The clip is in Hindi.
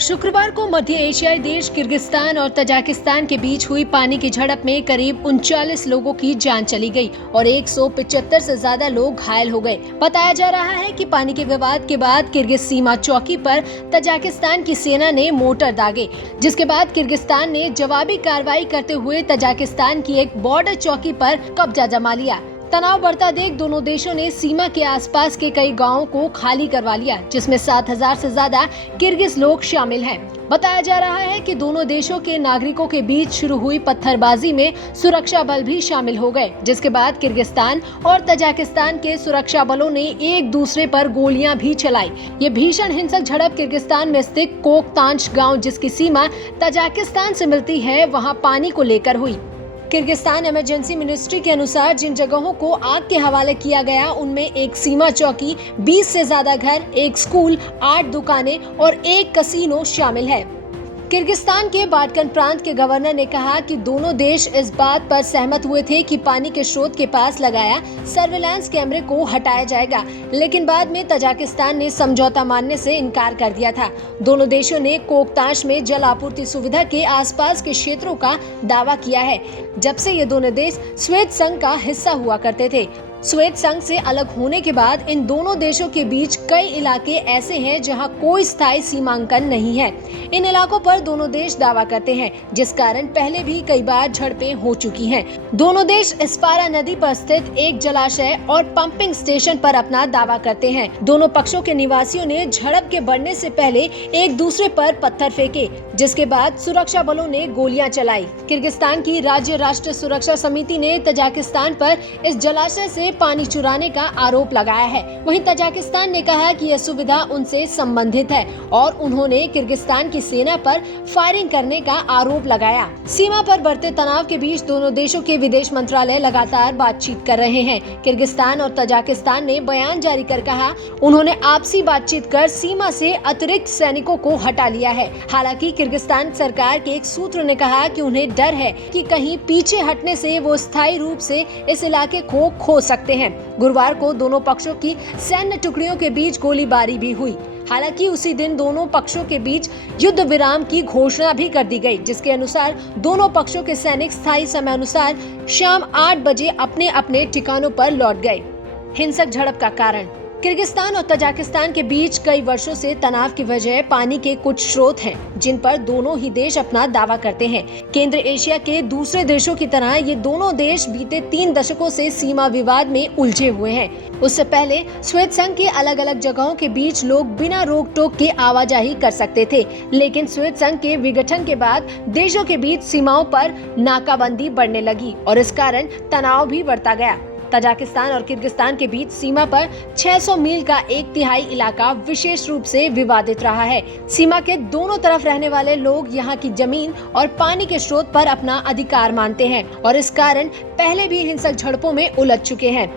शुक्रवार को मध्य एशियाई देश किर्गिस्तान और तजाकिस्तान के बीच हुई पानी की झड़प में करीब 39 लोगों की जान चली गई और 175 से ज्यादा लोग घायल हो गए। बताया जा रहा है कि पानी के विवाद के बाद किर्गिज सीमा चौकी पर तजाकिस्तान की सेना ने मोटर दागे, जिसके बाद किर्गिस्तान ने जवाबी कार्रवाई करते हुए तजाकिस्तान की एक बॉर्डर चौकी पर कब्जा जमा लिया। तनाव बढ़ता देख दोनों देशों ने सीमा के आसपास के कई गांवों को खाली करवा लिया, जिसमें 7,000 से ज्यादा किर्गिज लोग शामिल हैं। बताया जा रहा है कि दोनों देशों के नागरिकों के बीच शुरू हुई पत्थरबाजी में सुरक्षा बल भी शामिल हो गए, जिसके बाद किर्गिस्तान और तजाकिस्तान के सुरक्षा बलों ने एक दूसरे पर गोलियां भी चलाई। ये भीषण हिंसक झड़प किर्गिस्तान में स्थित कोकतांश गाँव, जिसकी सीमा तजाकिस्तान से मिलती है, वहाँ पानी को लेकर हुई। किर्गिस्तान इमरजेंसी मिनिस्ट्री के अनुसार जिन जगहों को आग के हवाले किया गया उनमें एक सीमा चौकी, 20 से ज्यादा घर, एक स्कूल, 8 दुकानें और एक कसीनो शामिल है। किर्गिस्तान के बाटकन प्रांत के गवर्नर ने कहा कि दोनों देश इस बात पर सहमत हुए थे कि पानी के स्रोत के पास लगाया सर्विलांस कैमरे को हटाया जाएगा, लेकिन बाद में तजाकिस्तान ने समझौता मानने से इनकार कर दिया था। दोनों देशों ने कोकतांश में जल आपूर्ति सुविधा के आसपास के क्षेत्रों का दावा किया है। जब से ये दोनों देश श्वेत संघ का हिस्सा हुआ करते थे, श्वेत संघ से अलग होने के बाद इन दोनों देशों के बीच कई इलाके ऐसे हैं जहां कोई स्थायी सीमांकन नहीं है। इन इलाकों पर दोनों देश दावा करते हैं, जिस कारण पहले भी कई बार झड़पें हो चुकी हैं। दोनों देश स्पारा नदी पर स्थित एक जलाशय और पंपिंग स्टेशन पर अपना दावा करते हैं। दोनों पक्षों के निवासियों ने झड़प के बढ़ने से पहले एक दूसरे पर पत्थर फेंके, जिसके बाद सुरक्षा बलों ने गोलियां चलाई। किर्गिस्तान की राज्य राष्ट्रीय सुरक्षा समिति ने तजाकिस्तान पर इस जलाशय से पानी चुराने का आरोप लगाया है। वहीं तजाकिस्तान ने कहा कि यह सुविधा उनसे संबंधित है और उन्होंने किर्गिस्तान की सेना पर फायरिंग करने का आरोप लगाया। सीमा पर बढ़ते तनाव के बीच दोनों देशों के विदेश मंत्रालय लगातार बातचीत कर रहे हैं। किर्गिस्तान और तजाकिस्तान ने बयान जारी कर कहा उन्होंने आपसी बातचीत कर सीमा से अतिरिक्त सैनिकों को हटा लिया है। हालांकि किर्गिस्तान सरकार के एक सूत्र ने कहा कि उन्हें डर है कि कहीं पीछे हटने से वो स्थायी रूप से इस इलाके को खो सकते हैं। गुरुवार को दोनों पक्षों की सैन्य टुकड़ियों के बीच गोलीबारी भी हुई। हालांकि उसी दिन दोनों पक्षों के बीच युद्ध विराम की घोषणा भी कर दी गई, जिसके अनुसार दोनों पक्षों के सैनिक स्थायी समय अनुसार शाम 8 बजे अपने अपने ठिकानों पर लौट गए। हिंसक झड़प का कारण किर्गिस्तान और तजाकिस्तान के बीच कई वर्षों से तनाव की वजह पानी के कुछ स्रोत हैं, जिन पर दोनों ही देश अपना दावा करते हैं। केंद्र एशिया के दूसरे देशों की तरह ये दोनों देश बीते 3 दशकों से सीमा विवाद में उलझे हुए हैं। उससे पहले श्वेत संघ के अलग अलग जगहों के बीच लोग बिना रोक टोक के आवाजाही कर सकते थे, लेकिन श्वेत संघ के विघटन के बाद देशों के बीच सीमाओं पर नाकाबंदी बढ़ने लगी और इस कारण तनाव भी बढ़ता गया। तजाकिस्तान और किर्गिस्तान के बीच सीमा पर 600 मील का 1/3 इलाका विशेष रूप से विवादित रहा है। सीमा के दोनों तरफ रहने वाले लोग यहाँ की जमीन और पानी के स्रोत पर अपना अधिकार मानते हैं और इस कारण पहले भी हिंसक झड़पों में उलझ चुके हैं।